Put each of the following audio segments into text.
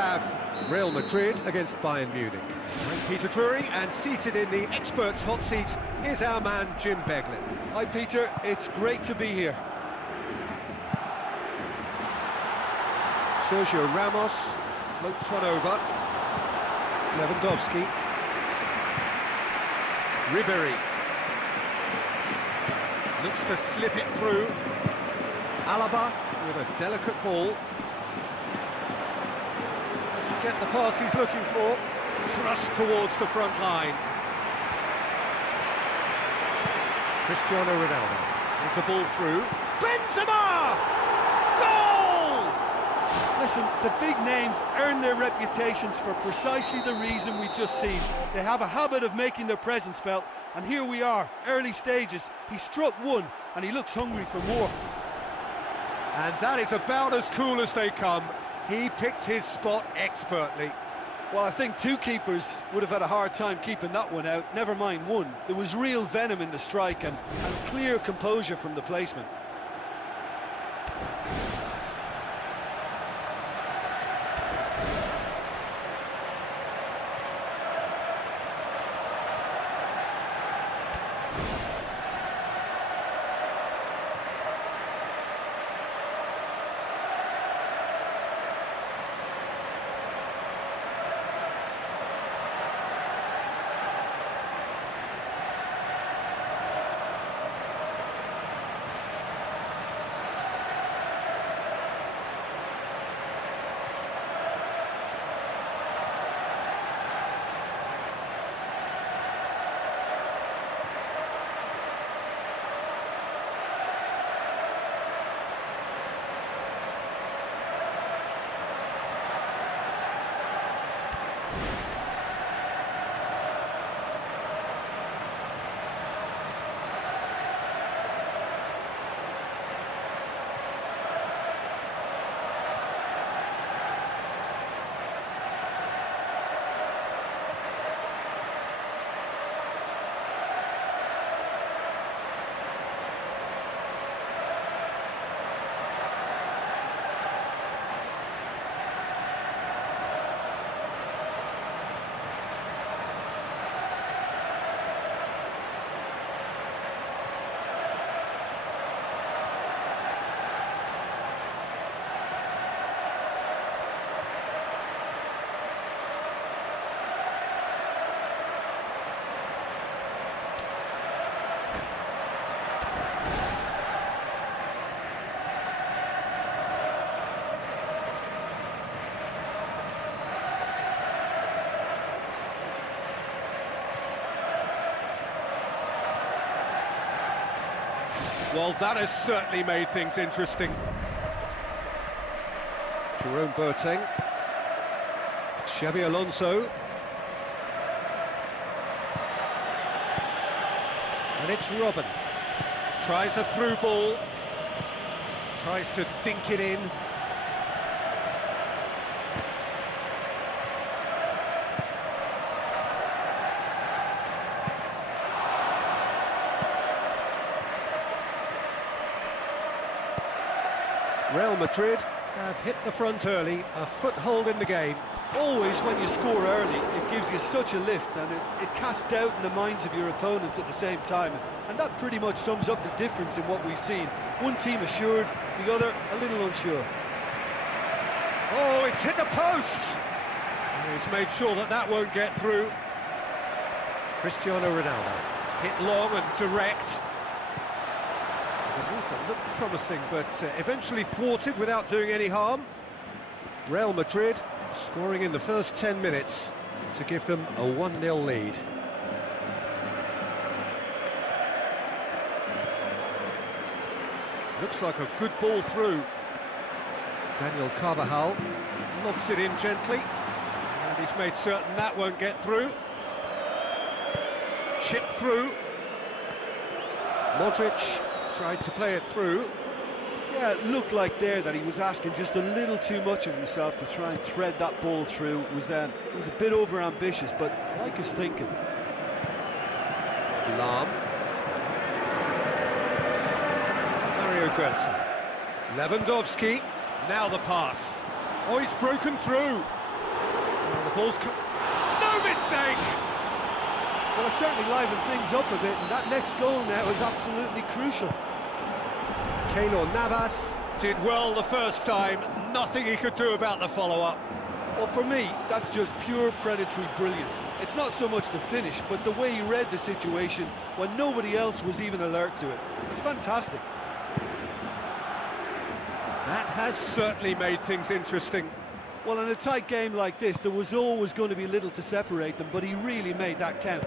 have Real Madrid against Bayern Munich. I'm Peter Drury, and seated in the experts' hot seat is our man Jim Beglin. Hi Peter, it's great to be here. Sergio Ramos floats one over. Lewandowski. Ribéry. Looks to slip it through. Alaba with a delicate ball. Doesn't get the pass he's looking for. Thrust towards the front line. Cristiano Ronaldo with the ball through. Benzema! Goal! Listen, the big names earn their reputations for precisely the reason we've just seen. They have a habit of making their presence felt, and here we are, early stages. He struck one, and he looks hungry for more. And that is about as cool as they come. He picked his spot expertly. Well, I think two keepers would have had a hard time keeping that one out, never mind one. There was real venom in the strike and clear composure from the placement. Well, that has certainly made things interesting. Jerome Boateng. Xabi Alonso. And it's Robben. Tries a through ball. Tries to dink it in. Real Madrid have hit the front early, a foothold in the game. Always when you score early, it gives you such a lift, and it casts doubt in the minds of your opponents at the same time. And that pretty much sums up the difference in what we've seen. One team assured, the other a little unsure. Oh, it's hit the post! And he's made sure that that won't get through. Cristiano Ronaldo, hit long and direct. A move that looked promising, but eventually thwarted without doing any harm. Real Madrid scoring in the first 10 minutes to give them a 1-0 lead. Looks like a good ball through. Daniel Carvajal lobs it in gently, and he's made certain that won't get through. Chipped through. Modric tried to play it through. Yeah, it looked like there that he was asking just a little too much of himself to try and thread that ball through. It was a bit over-ambitious, but I like his thinking. Lahm. Mario Götze. Lewandowski. Now the pass. Oh, he's broken through. Well, the ball's come... No mistake! Well, it certainly livened things up a bit, and that next goal now is absolutely crucial. Keylor Navas did well the first time, nothing he could do about the follow-up. Well, for me, that's just pure predatory brilliance. It's not so much the finish, but the way he read the situation when nobody else was even alert to it. It's fantastic. That has certainly made things interesting. Well, in a tight game like this, there was always going to be little to separate them, but he really made that count.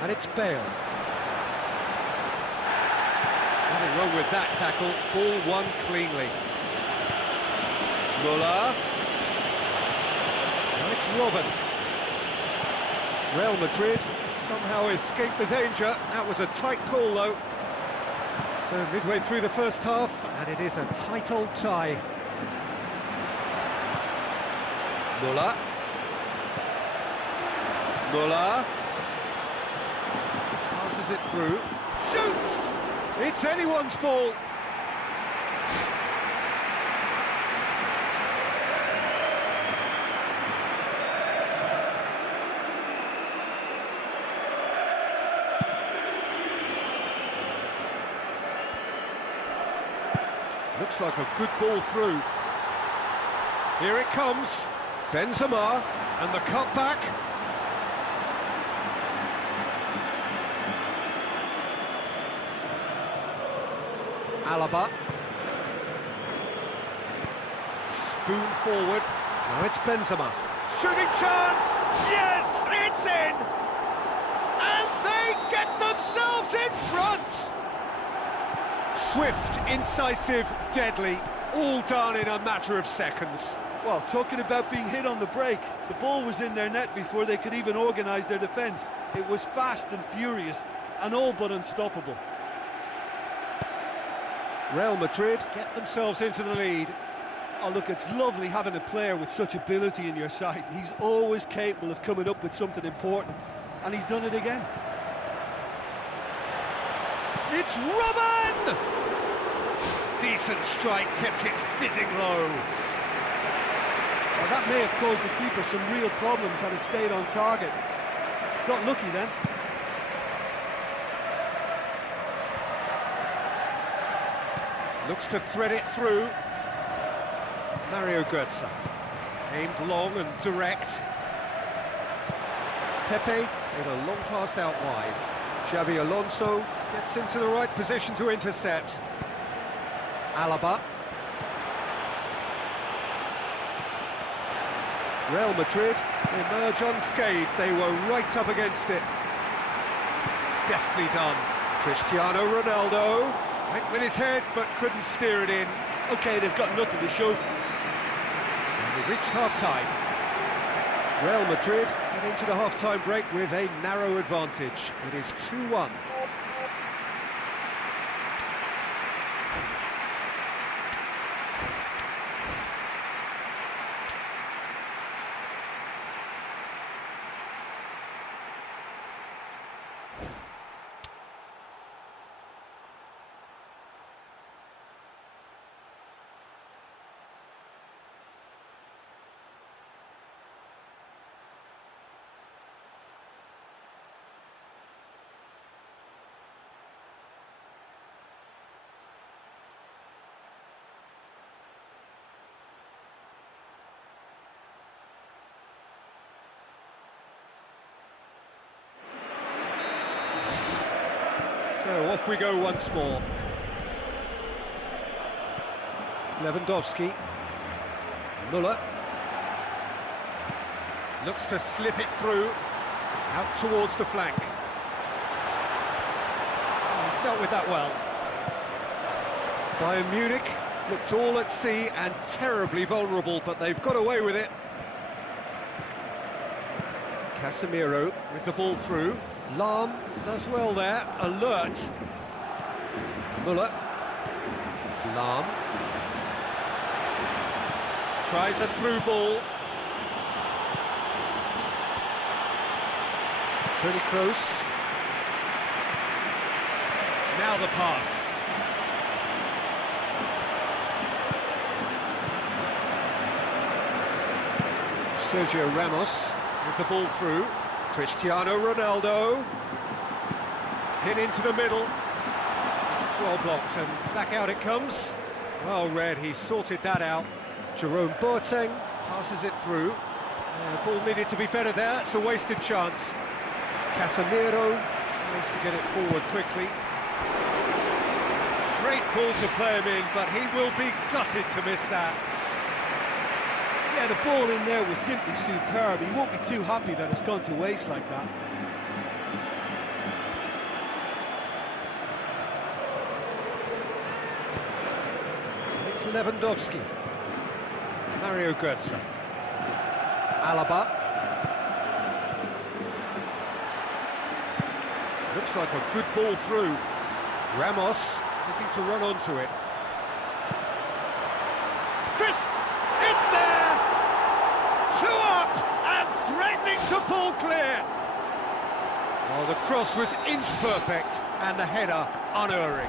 And it's Bale. Nothing wrong with that tackle. Ball won cleanly. Muller. Now it's Robben. Real Madrid somehow escaped the danger. That was a tight call, though. So midway through the first half, and it is a tight old tie. Muller. Muller. Passes it through. Shoots! It's anyone's ball. Looks like a good ball through. Here it comes. Benzema, and the cutback. Alaba. Spoon forward. Now it's Benzema. Shooting chance! Yes, it's in! And they get themselves in front! Swift, incisive, deadly, all done in a matter of seconds. Well, talking about being hit on the break, the ball was in their net before they could even organise their defence. It was fast and furious, and all but unstoppable. Real Madrid get themselves into the lead. Oh, look, it's lovely having a player with such ability in your side. He's always capable of coming up with something important, and he's done it again. It's Robben! Decent strike, kept it fizzing low. Well, that may have caused the keeper some real problems had it stayed on target. Got lucky then. Looks to thread it through. Mario Götze. Aimed long and direct. Pepe made a long pass out wide. Xabi Alonso gets into the right position to intercept. Alaba. Real Madrid emerge unscathed. They were right up against it. Deftly done. Cristiano Ronaldo went with his head but couldn't steer it in. OK, they've got nothing to show. And we've reached half-time. Real Madrid get into the half-time break with a narrow advantage. It is 2-1. So off we go once more. Lewandowski. Muller. Looks to slip it through. Out towards the flank. Oh, he's dealt with that well. Bayern Munich looked all at sea and terribly vulnerable, but they've got away with it. Casemiro with the ball through. Lahm does well there, alert. Muller. Lahm. Tries a through ball. Toni Kroos. Now the pass. Sergio Ramos with the ball through. Cristiano Ronaldo. Hit into the middle. It's well blocked and back out it comes. Well read, he sorted that out. Jerome Boateng passes it through. Ball needed to be better there, it's a wasted chance. Casemiro tries to get it forward quickly. Great ball to play him in, but he will be gutted to miss that. Yeah, the ball in there was simply superb. He won't be too happy that it's gone to waste like that. It's Lewandowski. Mario Götze. Alaba. Looks like a good ball through. Ramos looking to run onto it. It's there! 2 up and threatening to pull clear. Oh, the cross was inch perfect and the header unerring.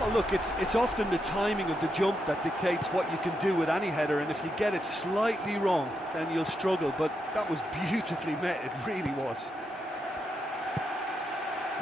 Well, look, it's often the timing of the jump that dictates what you can do with any header, and if you get it slightly wrong, then you'll struggle, but that was beautifully met, it really was.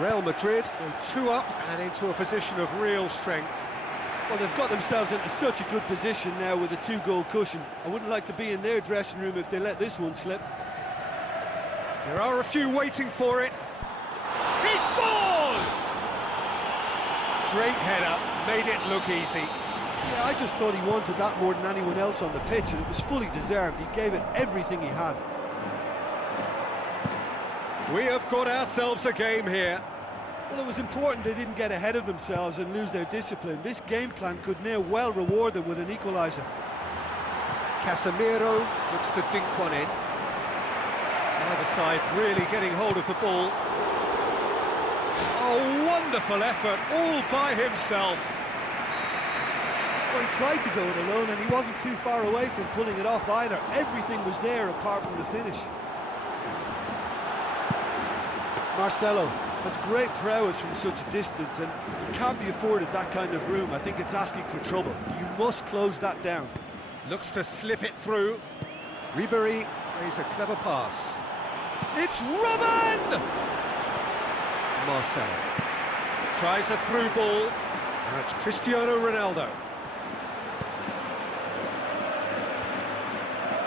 Real Madrid go 2 up and into a position of real strength. Well, they've got themselves into such a good position now with a 2-goal cushion. I wouldn't like to be in their dressing room if they let this one slip. There are a few waiting for it. He scores! Great header, made it look easy. Yeah, I just thought he wanted that more than anyone else on the pitch, and it was fully deserved. He gave it everything he had. We have got ourselves a game here. Well, it was important they didn't get ahead of themselves and lose their discipline. This game plan could now well reward them with an equaliser. Casemiro looks to dink one in. Either side really getting hold of the ball. Oh, wonderful effort, all by himself. Well, he tried to go it alone and he wasn't too far away from pulling it off either. Everything was there apart from the finish. Marcelo, that's great prowess from such a distance, and you can't be afforded that kind of room. I think it's asking for trouble. You must close that down. Looks to slip it through. Ribéry plays a clever pass. It's Robben! Marcelo tries a through ball. Now it's Cristiano Ronaldo.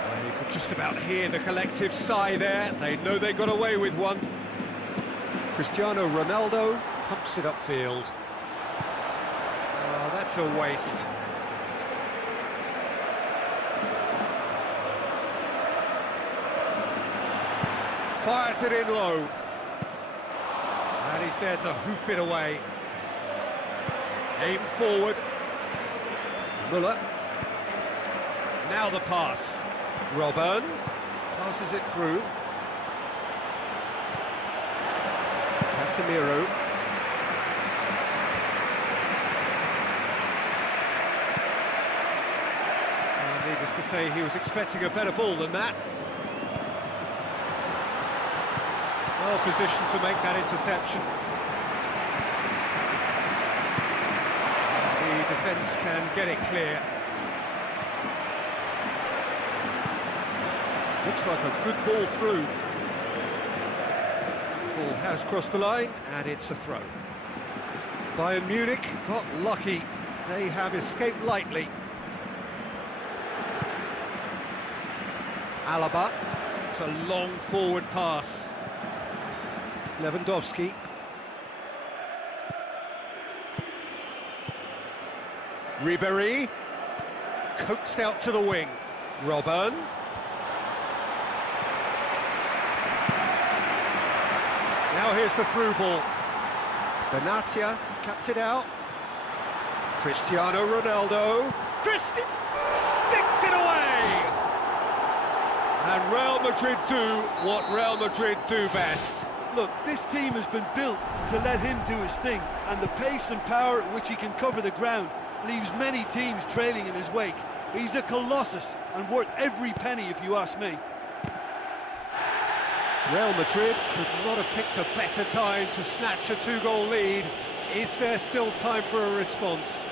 Well, you could just about hear the collective sigh there. They know they got away with one. Cristiano Ronaldo pumps it upfield. Oh, that's a waste. Fires it in low. And he's there to hoof it away. Aim forward. Müller. Now the pass. Robben passes it through. Casemiro. Needless to say, he was expecting a better ball than that. Well positioned to make that interception. The defence can get it clear. Looks like a good ball through. Ball has crossed the line, and it's a throw. Bayern Munich got lucky. They have escaped lightly. Alaba. It's a long forward pass. Lewandowski. Ribéry. Coaxed out to the wing. Robben. Now here's the through ball. Benatia cuts it out. Cristiano Ronaldo. Sticks it away! And Real Madrid do what Real Madrid do best. Look, this team has been built to let him do his thing, and the pace and power at which he can cover the ground leaves many teams trailing in his wake. He's a colossus and worth every penny, if you ask me. Real Madrid could not have picked a better time to snatch a 2-goal lead. Is there still time for a response?